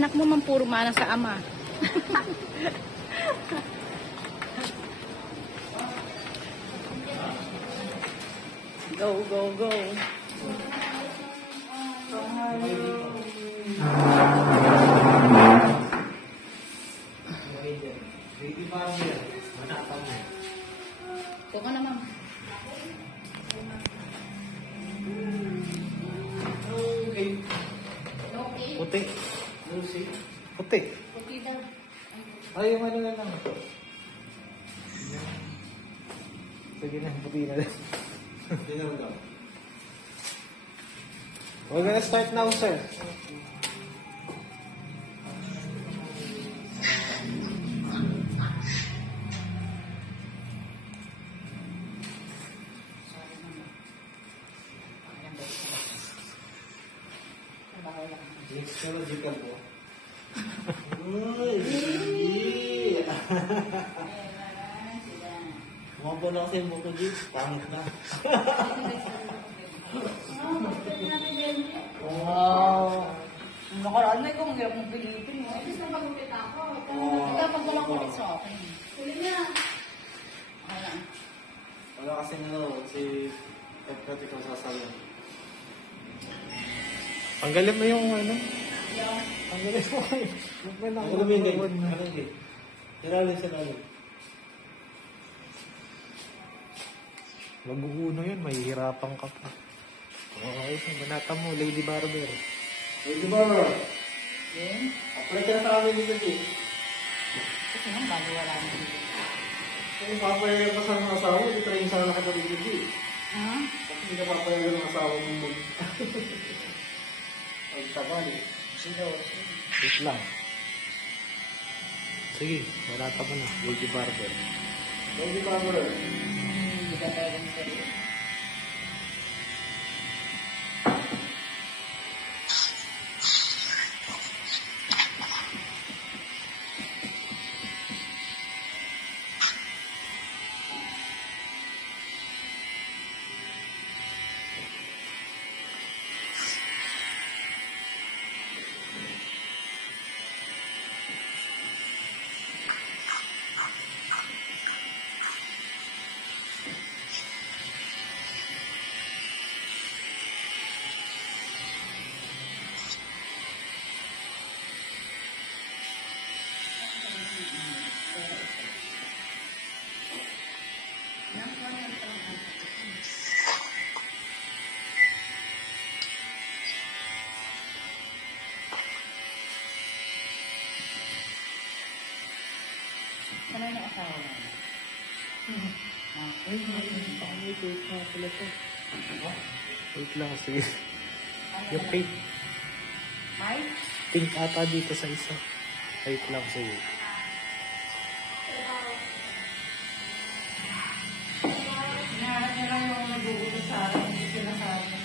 anak mo man puro mana sa ama. Go, go, go. Ito ka na, ma'am. Puti. Puti. Puti daw. Ay, yung ano na lang. Sige na, puti na lang. We're gonna start now, sir. Mixological po. Kumampo na kasi mo ko, Jit. Pangit na. Wow. Nakaraan na ikaw, ang hirap mong pilitin mo. At least napagupit ako. Kapag walang kulit sa akin. Kulit niya. Okay lang. Wala kasi si Pagkat ikaw sasabi. Tanggalin mo yung ano? Tanggalin mo kayo. Ang lumingay. Tiralim sa lalim. Mag-uuno yun, mahihirapan ka pa. Okay, banata mo, Lady Barber. Lady Barber. Apply ka na sa amin dito, Jit. Kasi nang bago wala na dito. Kung papayagan ka sa mga asawa, ito rin sana ka dito, Jit. Ha? Kasi hindi ka papayagan ng asawa mo. Ay, tabali. Sige. Wait lang. Sige, banata mo na, Lady Barber. Lady Barber. Hindi ka tayo ng sarili. Ano yung asawa mo? Wait lang, sige. Yung pink. Mike? Pink ata dito sa isa. Wait lang, sige. Hinahanap niya lang yung nagugulo sa akin. Hindi sila sa akin.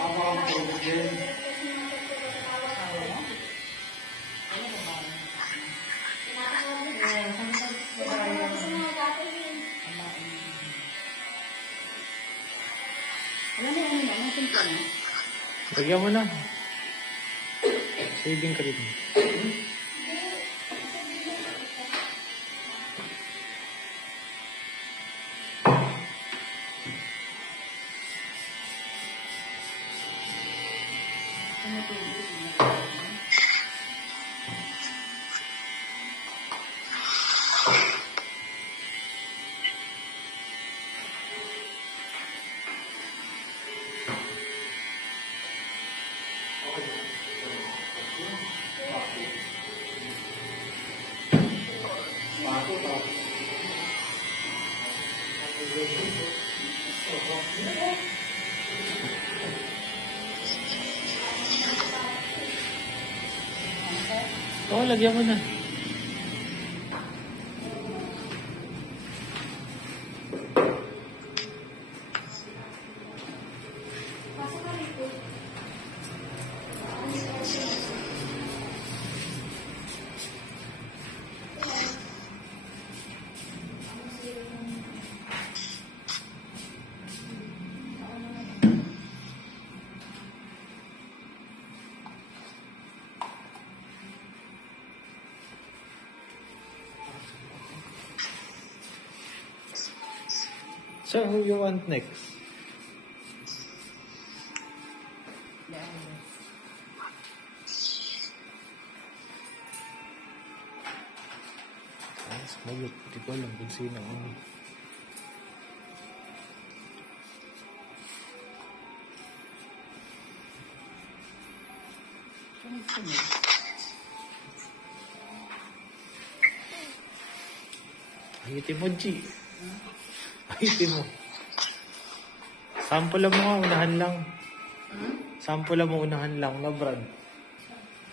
Ako ang tulog din. Alam mo ano naman, simple na. Lagyan mo na. Saving ka rin. Oo, lagyan mo na. So, who you want next? Ay, sumagot. Hindi ko alam kung sino ang... Ayitin mo, G. Ayitin mo. Sample mo nga, unahan lang. Sample mo, unahan lang na, Brad.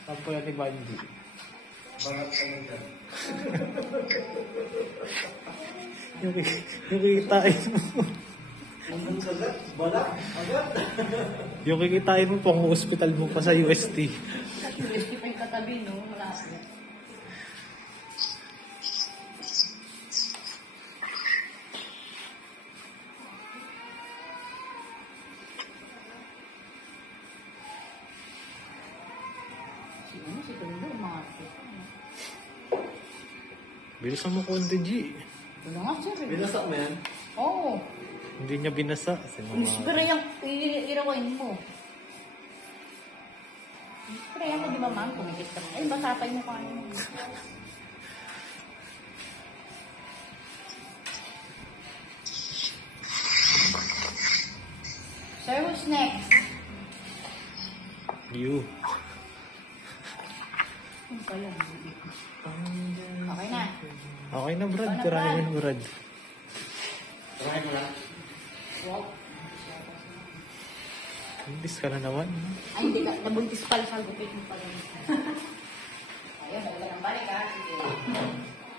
Sample ni Bandy. Balat ka na dyan. Yung kikitain mo. Nandun kagat? Balat? Agad? Yung kikitain mo pang hospital mo pa sa UST. UST pa yung katabi, no? Malapit. Si Tondo, umapit. Bilisan mo konti, G. Wala nga, sir. Binasak mo yan? Oo. Hindi niya binasa. Pero yung irawain mo. Pero yan mo, di ba, ma'am? Kumikit ka. Ay, basapay mo kayo. Sir, who's next? You. Yung pala, hindi ko. Okay na. Okay na, Brad. Ano, Tirahin mo, Brad. Try mo na. Wow. Imbis ka na naman. Ay, hindi ka. Nabuntis pala sa gupit mo pala. Ayun, wala ng balik, ha? Sige.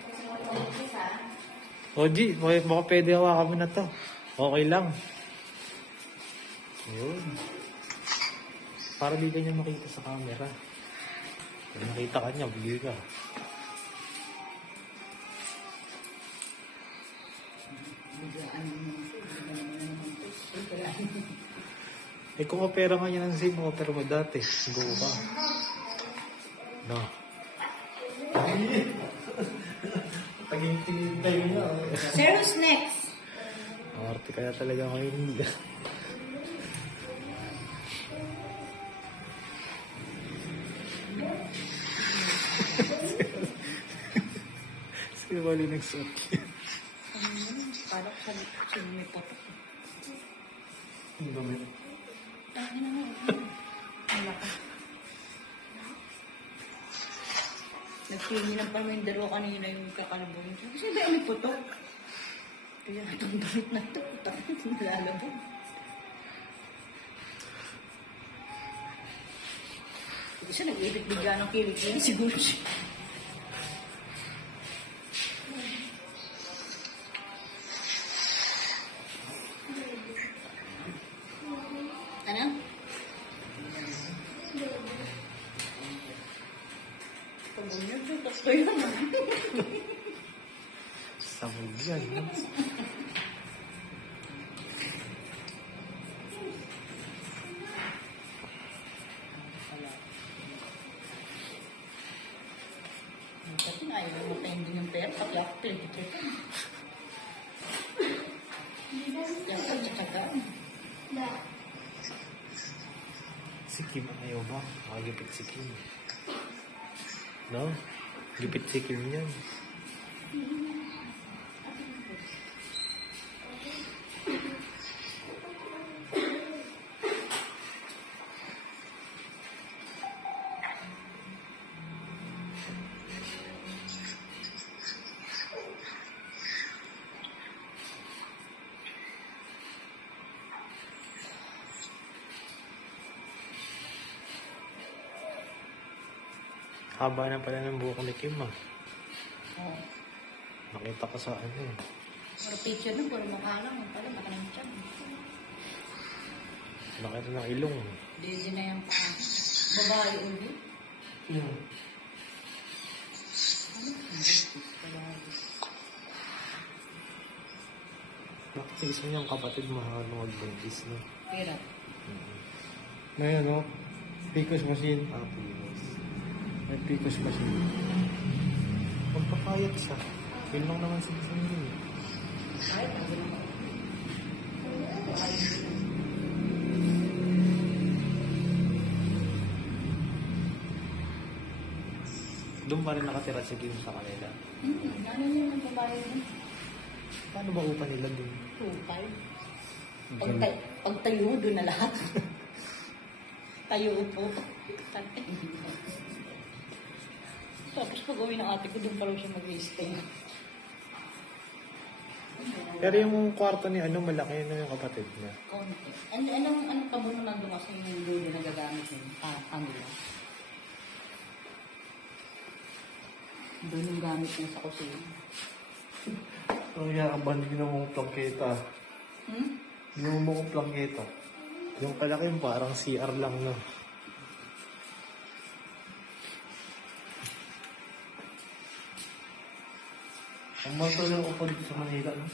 Kasi mo nabuntis, ha? O, G. Baka pwede hawakan mo na to. Okay lang. Yun. Para di ka niya makita sa camera. Kung nakita ka niya, bigay ka. Eh kung opera nga niya ng SIM, opera mo dati. Go ka. No. Taging-tingintay mo na. Sir, who's next? Arte kaya talaga ngayon. Si Wally nagsuot. Parang sa may patok. Ang dumi. Ay, ano mo? Wala ka. Nag-clean ng parang dalawa kanina yung kakalabong. Kasi ba may putok? Kaya itong damit na ito, putok na ito nilalabog. Kasi nag-ibig bigla ng kilig yun, siguro siya. Ano? Pag-unyag yung takto yun. Sabog yan. Kasi nga, ayaw mo pending yung pera, pati ako pinag-check. Yan ka, tsaka Si Kim, ayaw ba? Makagipit si Kim. No? Gipit si Kim niyan. Haba na pala ng buhok ni Kim, ah. Oo. Nakita ko sa ano eh. Pero picture na, puro mukha lang. Ang pala, makalang siya. Nakita ng ilong. Dizzy na yung paa. Babae ulit. Yeah. Bakit gusto niyang kapatid mahal mag-buntis na? Hirap. May ano? Picos machine. Ah, Picos. May Picos machine. Magpapayat siya. Yun lang naman sa gusto niya. Ay, pag Doon pa rin nakatira si Kim sa kanila. Ano yun ang babae mo? Paano ba upa nila doon? 2-5. Pag tayo, doon na lahat. Tayo po. Tapos pag uwi ng ate ko, doon pa rin siya mag-stay. Pero yung kwarto ni ano, malaki na yung kapatid niya. Konti. Anong tabo mo nandun kasi yung dulo na gagamit yun? Kanila. Doon yung gamit niya sa kusina. Ang yakaban, hindi mo mong plangketa. Hindi mo mong plangketa. Yung kalaki parang CR lang, no? Ang mato ng upo dito sa Manila, no?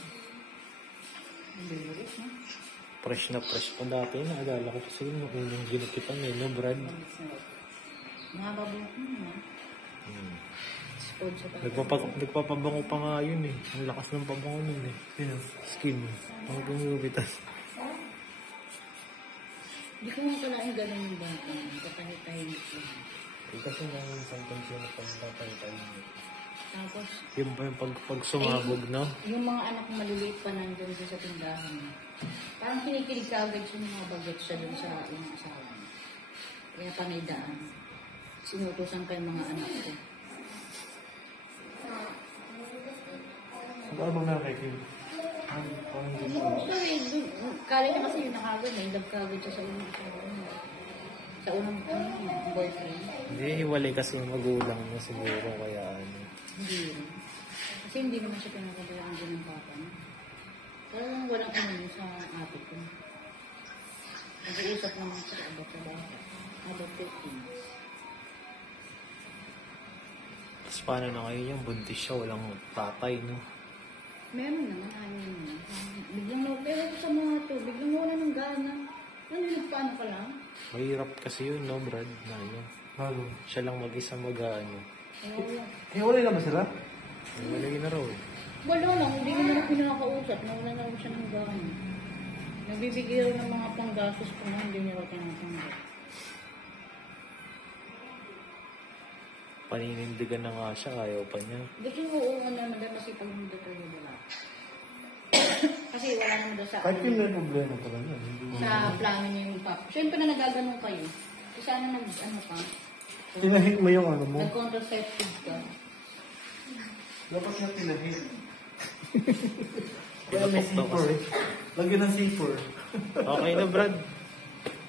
Hindi ulit, no? Fresh na fresh pa dati. Naalala ko kasi yung unang ginikitan eh, no, Brad? Nakababulok mo na. Spoiled sa tayo. Nagpapabango pa nga yun eh. Ang lakas ng pabango nun eh. Sino? Skin. Ang gumugubitan. Hindi ko nga kalaing gano'n yung bata. Katahit-tahimik lang. Eh kasi nang isang pansin na pagpapay-tayo. Tapos, Yung ba yung pag sumabog, no? yung mga anak maliliit pa nandun sa tindahan. Parang kinikilig ka agad yung mga bagat siya dun sa yung asawa niya. Kaya panay daan. Sinutusan ka yung mga anak ko. Ano bang nakakaikin? Kala niya kasi yung nakagod, may love kagad siya sa unang asawa niya. Sa unang boyfriend. Hindi, hiwalay kasi yung magulang mo siguro kaya ano. Hindi rin. Kasi hindi naman siya pinakabayaan din ng papa niya. Parang walang ano sa ate ko. Nag-uusap naman sila about the bata. About 15. Tapos paano na ngayon yung buntis siya, walang tatay, no? Meron naman, ano naman. Biglang pero sa mga to, biglang wala ng gana. Ano yung paano ka lang? Mahirap kasi yun, no, Brad? Na yun. Ano? Siya lang mag-isa mag-ano. Wala. Hiwalay na ba sila? Hiwalay na raw eh. Wala lang, hindi naman ako pinakausap. Nawala na rin siya ng gana. Nagbibigay raw ng mga panggastos kung hindi niya raw tinatanggap. Paninindigan na nga siya, ayaw pa niya. Gusto ko oo naman dahil masipag mo dito yung wala. Kasi wala naman daw sa Kahit yung may problema pa rin yan. sa plano niya yung papa. Siyempre na nagaganon kayo. Kasi sana ano pa, Tinahit mo yung ano mo. nag-contraceptive ka. Dapat na tinahit. Kaya may C4 eh. Lagyan ng C4. Okay na, Brad.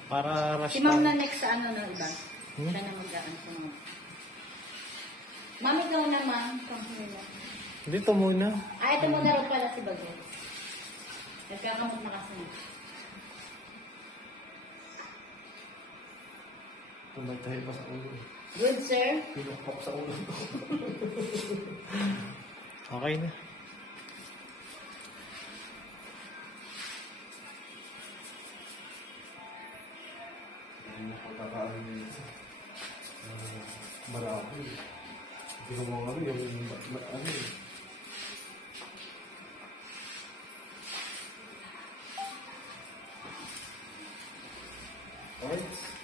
Para rush Si ma'am tayo. na next sa ano na iba. Siya na mag-aan sa mga. Mami ikaw na ma'am. Dito muna. Ito muna rin pala si Bagay. Nagkakamot na kasi. Tumatahit pa sa ulo. Good sir. Pinukpok sa ulo. Okay na. Hindi na pagkakaano yun. Marami. Hindi ko mga ano yung ano eh. Alright.